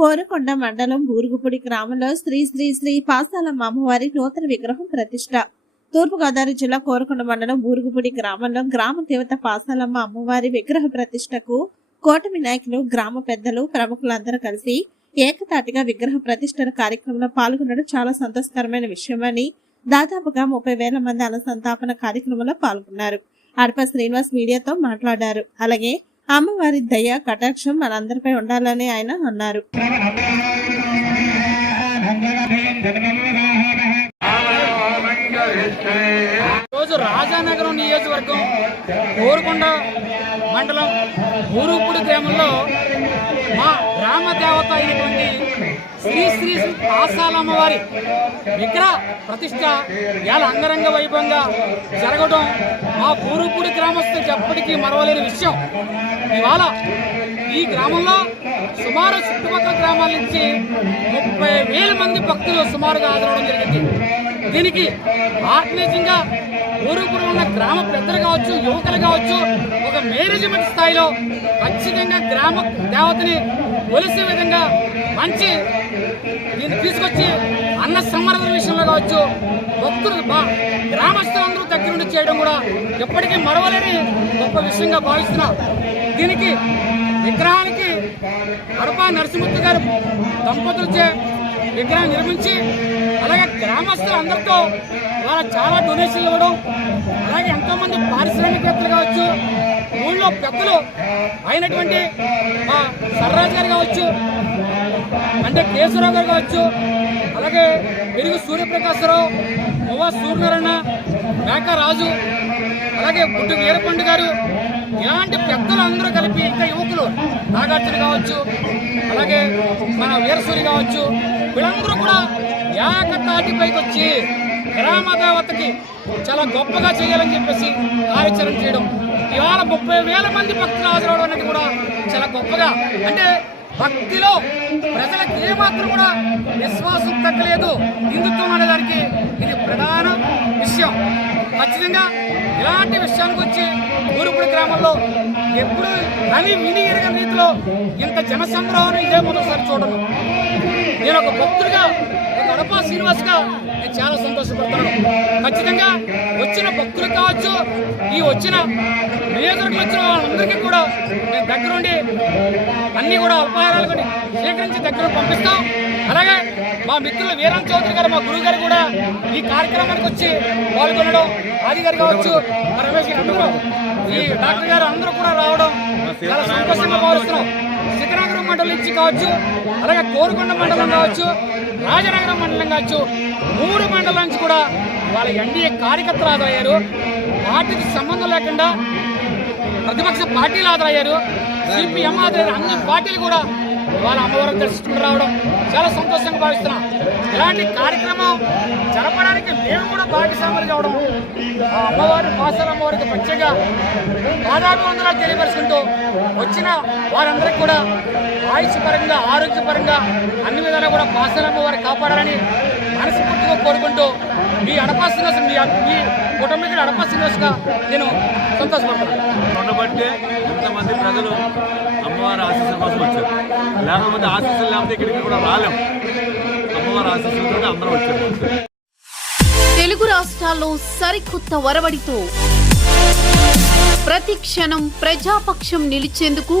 కోరకొండ మండలం బూరుగుపూడి గ్రామంలో శ్రీ శ్రీ శ్రీ పాసాలమ్మ అమ్మవారి నూతన విగ్రహం ప్రతిష్ట. తూర్పుగోదావరి జిల్లా కోరకొండ మండలం బూరుగుపూడి గ్రామంలో గ్రామ దేవత పాసాలమ్మ అమ్మవారి విగ్రహ ప్రతిష్టకు కోటమి నాయకులు గ్రామ పెద్దలు ప్రముఖులందరూ కలిసి ఏకతాటిగా విగ్రహ ప్రతిష్టల కార్యక్రమంలో పాల్గొనడం చాలా సంతోషకరమైన విషయమని దాదాపుగా ముప్పై వేల మంది అనసంతాపన కార్యక్రమంలో పాల్గొన్నారు. అడప శ్రీనివాస్ మీడియాతో మాట్లాడారు. అలాగే అమ్మవారి దయ కటాక్షం మనందరిపై ఉండాలని ఆయన అన్నారు. రోజు రాజానగరం నియోజకవర్గం కోరుకొండ మండలం ఊరుపూడి గ్రామంలో మా గ్రామదేవత అయినటువంటి శ్రీ శ్రీ ఆశాలమ్మ వారి విగ్రహ ప్రతిష్ట ఇవాళ అంగరంగ వైభవంగా జరగడం మా పూర్వపూడి గ్రామస్తులకు ఎప్పటికీ మరవలేని విషయం. ఇవాళ ఈ గ్రామంలో సుమారు చుట్టుపక్కల గ్రామాల నుంచి ముప్పై వేల మంది భక్తులు సుమారుగా ఆదరవడం జరిగింది. దీనికి ఆత్మీయంగా ఊరుపురు ఉన్న గ్రామ పెద్దలు కావచ్చు యువకులు కావచ్చు ఒక మేనేజ్మెంట్ స్థాయిలో ఖచ్చితంగా గ్రామ దేవతని కొలిసే విధంగా మంచి దీన్ని తీసుకొచ్చి అన్న సంవరణ విషయంలో కావచ్చు భక్తులు బా గ్రామస్తులందరూ దగ్గర నుండి చేయడం కూడా ఎప్పటికీ మరవలేని గొప్ప విషయంగా భావిస్తున్నా. దీనికి విగ్రహానికి అడపా నరసింహమూర్తి గారు దంపతులచే విగ్రహం నిర్మించి అలాగే గ్రామస్తులు అందరితో వాళ్ళ చాలా డొనేషన్లు ఇవ్వడం అలాగే ఎంతోమంది పారిశ్రామికవేత్తలు కావచ్చు పెద్దలు అయినటువంటి మా సర్రాజు గారు కావచ్చు అంటే కేశవరావు గారు కావచ్చు అలాగే పెరుగు సూర్యప్రకాశరావు మువ్వ సూర్యనారాయణ మేకా రాజు అలాగే గుడ్డు వీరపండు గారు ఇలాంటి పెద్దలు అందరూ కలిపి ఇంకా యువకులు నాగార్జున కావచ్చు అలాగే మన వీరసూరి కావచ్చు వీళ్ళందరూ కూడా ఏకతాటిపైకి వచ్చి గ్రామ దేవతకి చాలా గొప్పగా చేయాలని చెప్పేసి కార్యాచరణ చేయడం ఇవాళ ముప్పై వేల మంది భక్తులు హాజరవడం అనేది కూడా చాలా గొప్పగా. అంటే భక్తిలో ప్రజలకు ఏమాత్రం కూడా విశ్వాసం తగ్గలేదు. హిందుత్వం అనేదానికి ఇది ప్రధాన విషయం. ఖచ్చితంగా ఇలాంటి విషయానికి వచ్చి ఊరుపుడి గ్రామంలో ఎప్పుడు అని విని ఎరగని రీతిలో ఇంత జనసంగ్రహం ఇదే మొదటిసారి చూడను. నేను ఒక భక్తుడిగా ఒక శ్రీనివాస్గా నేను చాలా సంతోషపడుతున్నాను ఖచ్చితంగా వచ్చిన భక్తులు కావచ్చు ఈ వచ్చిన నియోజకవర్గం వచ్చిన వాళ్ళందరికీ కూడా నేను దగ్గరుండి అన్ని కూడా ఉపహారాలు కూడా స్వీకరించి దగ్గర పంపిస్తాం. అలాగే మా మిత్రులు వీరం చౌదరి గారు మా గురువు గారు కూడా ఈ కార్యక్రమానికి వచ్చి పాల్గొనడం ఆది గారు కావచ్చు రమేష్ గారు అందరూ ఈ డాక్టర్ గారు అందరూ కూడా రావడం చాలా సంతోషంగా భావిస్తున్నాం. శిఖరాగ్రం మండలం నుంచి కావచ్చు అలాగే కోరుకొండ మండలం కావచ్చు రాజనగరం మండలం కావచ్చు మూడు మండలం నుంచి కూడా వాళ్ళ ఎన్డీఏ కార్యకర్తలు హాజరయ్యారు. పార్టీకి సంబంధం లేకుండా ప్రతిపక్ష పార్టీలు హాజరయ్యారు. సిపిఎం హాజరయ్యారు. అన్ని పార్టీలు కూడా ఇవాళ అమ్మవారిని దర్శించుకుని రావడం చాలా సంతోషంగా భావిస్తున్నాం. ఇలాంటి కార్యక్రమం జరపడానికి మేము కూడా భాగస్వాములు కావడం ఆ అమ్మవారి పాసాల అమ్మవారికి ప్రత్యేక పాదాభివందనాలు తెలియపరుచుకుంటూ వచ్చిన వారందరికీ కూడా ఆయుష్ పరంగా ఆరోగ్యపరంగా అన్ని విధాలా కూడా పాసాల అమ్మవారిని కాపాడాలని మనస్ఫూర్తిగా కోరుకుంటూ మీ అడపాసిన మీ అడపా శ్రీనివాస్గా నేను సంతోషపడుతున్నాను. ఉండబట్టే ఇంతమంది ప్రజలు అమ్మవారి ఆశీస్సుల కోసం వచ్చారు. లేకపోతే ఆశీస్సులు లేకపోతే ఇక్కడికి కూడా రాలేం. అమ్మవారి ఆశీస్సులతో అందరూ వచ్చారు. తెలుగు రాష్ట్రాల్లో సరికొత్త వరవడితో ప్రతి క్షణం ప్రజాపక్షం నిలిచేందుకు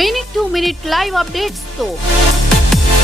మినిట్ టు మినిట్ లైవ్ అప్డేట్స్తో